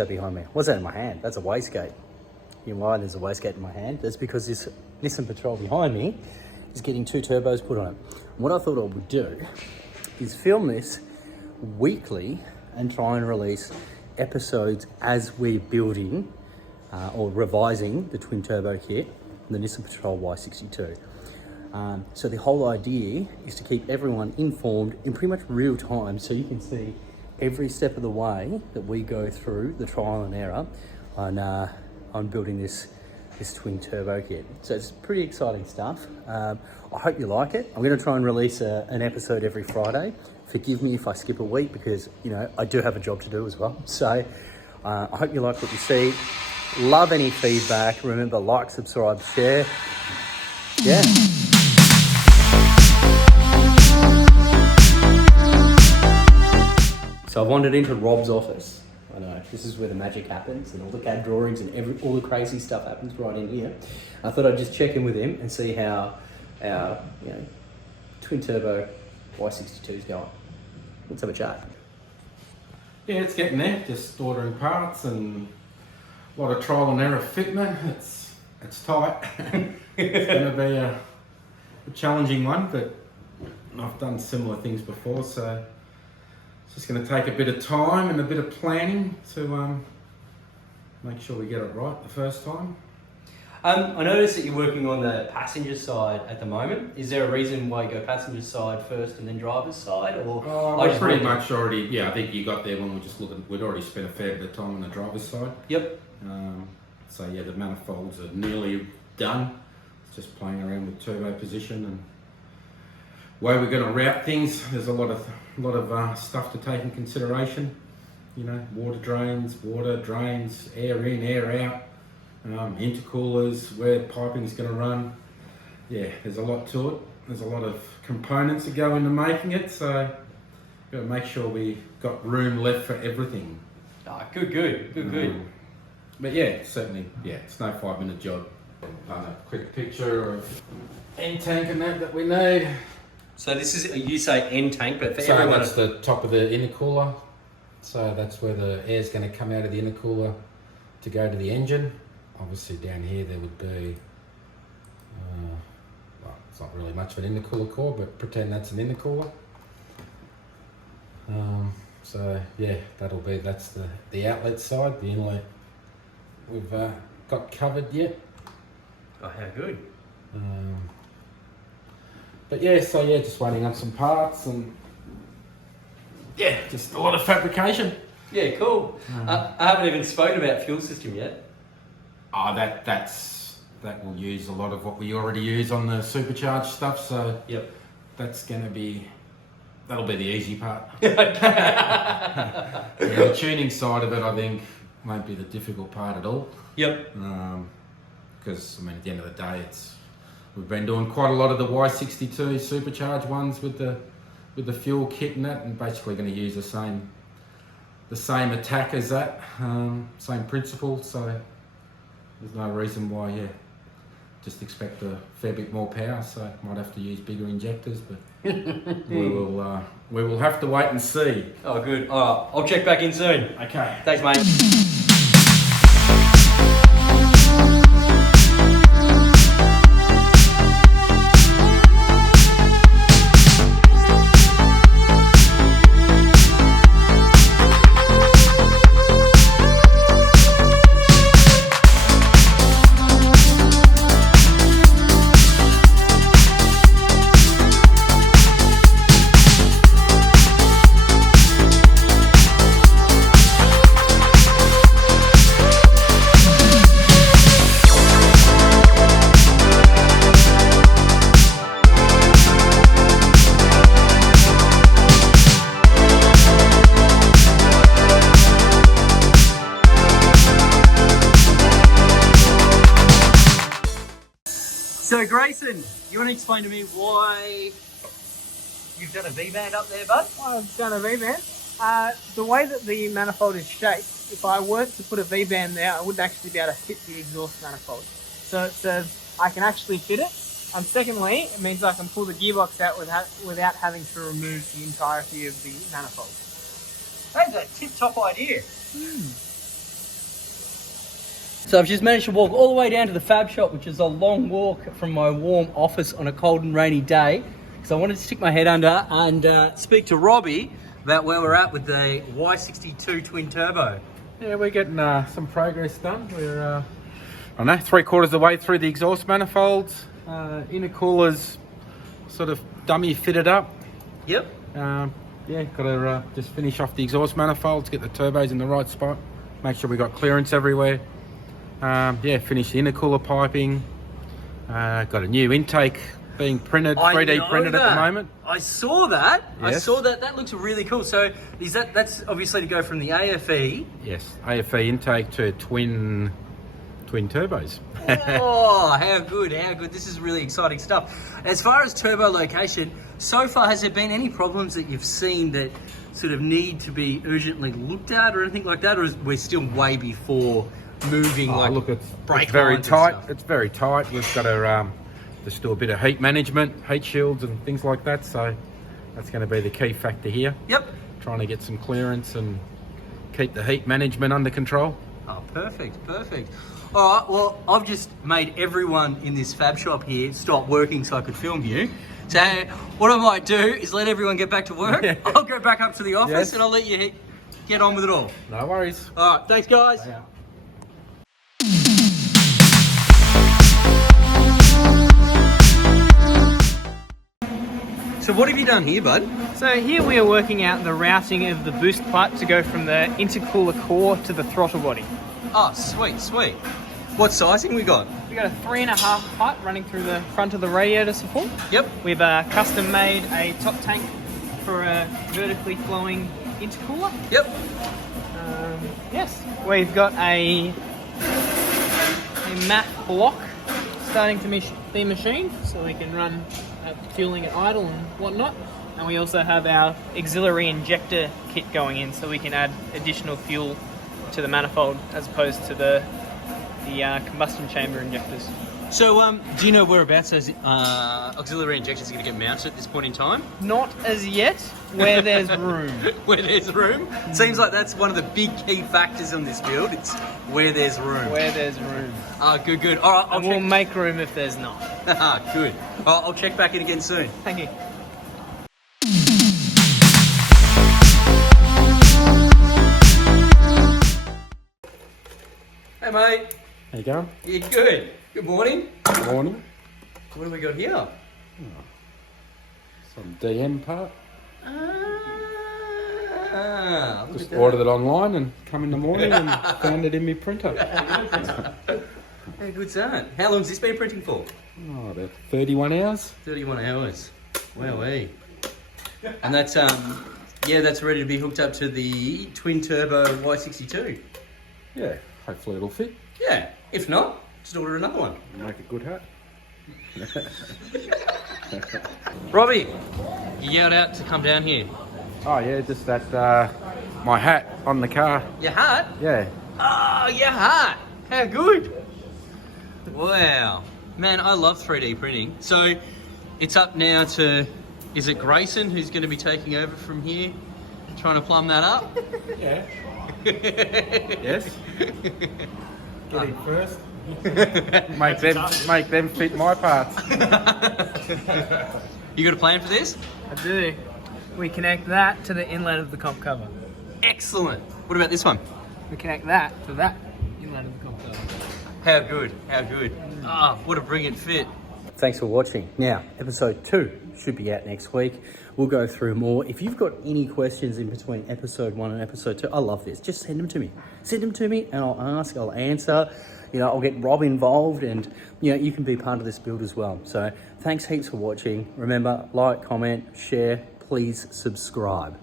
that behind me? What's that in my hand? That's a wastegate. You know why there's a wastegate in my hand? That's because this Nissan Patrol behind me is getting 2 turbos put on it. What I thought I would do is film this weekly and try and release episodes as we're building or revising the twin turbo kit, the Nissan Patrol Y62. So the whole idea is to keep everyone informed in pretty much real time, so you can see every step of the way that we go through the trial and error on building this twin turbo kit. So it's pretty exciting stuff. I hope you like it. I'm going to try and release an episode every Friday. Forgive me if I skip a week, because you know I do have a job to do as well. So I hope you like what you see. Love any feedback. Remember, like, subscribe, share. Yeah. So I've wandered into Rob's office. I know, this is where the magic happens and all the CAD drawings and all the crazy stuff happens right in here. I thought I'd just check in with him and see how our twin turbo Y62 is going. Let's have a chat. Yeah, it's getting there. Just ordering parts and a lot of trial and error fitment. It's tight. It's going to be a challenging one, but I've done similar things before, so it's just going to take a bit of time and a bit of planning to make sure we get it right the first time. I noticed that you're working on the passenger side at the moment. Is there a reason why you go passenger side first and then driver's side? Or I pretty much already, yeah, I think you got there when we just looking, we'd already spent a fair bit of time on the driver's side. Yep. So yeah, the manifolds are nearly done. It's just playing around with turbo position and way we're going to route things. There's a lot of stuff to take in consideration. You know, water drains, air in, air out. Intercoolers, where piping's going to run. Yeah, there's a lot to it. There's a lot of components that go into making it, so we've got to make sure we got room left for everything. Ah, good. But yeah, certainly, yeah, it's no 5-minute job. A quick picture of end tank and that we need. So this is, you say end tank, but for so everyone... that's the top of the intercooler. So that's where the air's going to come out of the intercooler to go to the engine. Obviously down here there would be, well, it's not really much of an intercooler core, but pretend that's an intercooler. So yeah, that's the outlet side. The inlet we've got covered yet. Oh, how good. But yeah, so yeah, just waiting on some parts and yeah, just a lot of fabrication. Yeah, cool. I haven't even spoken about fuel system yet. Oh, that will use a lot of what we already use on the supercharged stuff. So yep, that'll be the easy part. Yeah, the tuning side of it, I think, won't be the difficult part at all. Yep. Because I mean, at the end of the day, we've been doing quite a lot of the Y62 supercharged ones with the fuel kit and that, and basically going to use the same attack as that, same principle. So there's no reason why, yeah, just expect a fair bit more power, so might have to use bigger injectors, but we will have to wait and see. Oh, good. All right, I'll check back in soon. Okay. Thanks, mate. So Grayson, you want to explain to me why you've done a V-band up there, bud? I've done a V-band. The way that the manifold is shaped, if I were to put a V-band there, I wouldn't actually be able to fit the exhaust manifold. So it says I can actually fit it. Secondly, it means I can pull the gearbox out without having to remove the entirety of the manifold. That's a tip-top idea. So I've just managed to walk all the way down to the fab shop, which is a long walk from my warm office on a cold and rainy day. So I wanted to stick my head under and speak to Robbie about where we're at with the Y62 twin turbo. Yeah, we're getting some progress done. We're, I don't know, 3/4 of the way through the exhaust manifolds. Intercoolers sort of dummy fitted up. Yep. Yeah, got to just finish off the exhaust manifolds, get the turbos in the right spot, make sure we got clearance everywhere. Yeah, finish the intercooler piping. Got a new intake being printed, 3D printed at the moment. I saw that. Yes. I saw that. That looks really cool. So is that's obviously to go from the AFE? Yes, AFE intake to twin turbos. Oh, how good, how good. This is really exciting stuff. As far as turbo location, so far has there been any problems that you've seen that sort of need to be urgently looked at or anything like that, or is we're still way before moving? Like, look, it's brake very lines and tight. stuff? It's very tight. We've got to just do a bit of heat management, heat shields and things like that. So that's going to be the key factor here. Yep. Trying to get some clearance and keep the heat management under control. Oh, perfect, perfect. All right, well, I've just made everyone in this fab shop here stop working so I could film you. So what I might do is let everyone get back to work. Yeah. I'll go back up to the office Yes. and I'll let you get on with it all. No worries. All right, thanks, guys. Yeah. So what have you done here, bud? So here we are working out the routing of the boost pipe to go from the intercooler core to the throttle body. Oh, sweet, sweet. What sizing we got? We got a 3.5 pipe running through the front of the radiator support. Yep. We've custom made a top tank for a vertically flowing intercooler. Yep. Yes. We've got a mat block starting to be machined so we can run fueling at idle and whatnot. And we also have our auxiliary injector kit going in so we can add additional fuel to the manifold as opposed to the combustion chamber injectors. So, do you know whereabouts those auxiliary injectors are going to get mounted at this point in time? Not as yet, where there's room. Where there's room? Seems like that's one of the big key factors on this build. It's where there's room. Where there's room. Good, good. All right, And we'll make room if there's not. Good. I'll check back in again soon. Thank you. Hey, mate. How you going? Yeah, good. Good morning. Good morning. What have we got here? Some DM part. Look Just at ordered it online and come in the morning and found it in my printer. How good's that? How long's this been printing for? Oh, about 31 hours. 31 hours. Wowee. And that's that's ready to be hooked up to the twin turbo Y62. Yeah, hopefully it'll fit. Yeah. If not, just order another one. Make a good hat. Robbie, you yelled out to come down here. Oh yeah, just that my hat on the car. Your hat? Yeah. Oh, your hat. How good. Wow. Man, I love 3D printing. So it's up now to, is it Grayson who's going to be taking over from here? Trying to plumb that up? Yeah. Yes. Get in first. make them fit my parts. You got a plan for this? I do. We connect that to the inlet of the comp cover. Excellent. What about this one? We connect that to that inlet of the comp cover. How good, how good. Ah, what a brilliant fit. Thanks for watching. Now, episode 2 should be out next week. We'll go through more. If you've got any questions in between episode 1 and episode 2, I love this. Just send them to me. Send them to me and I'll ask, I'll answer. I'll get Rob involved and, you can be part of this build as well. So thanks heaps for watching. Remember, like, comment, share, please subscribe.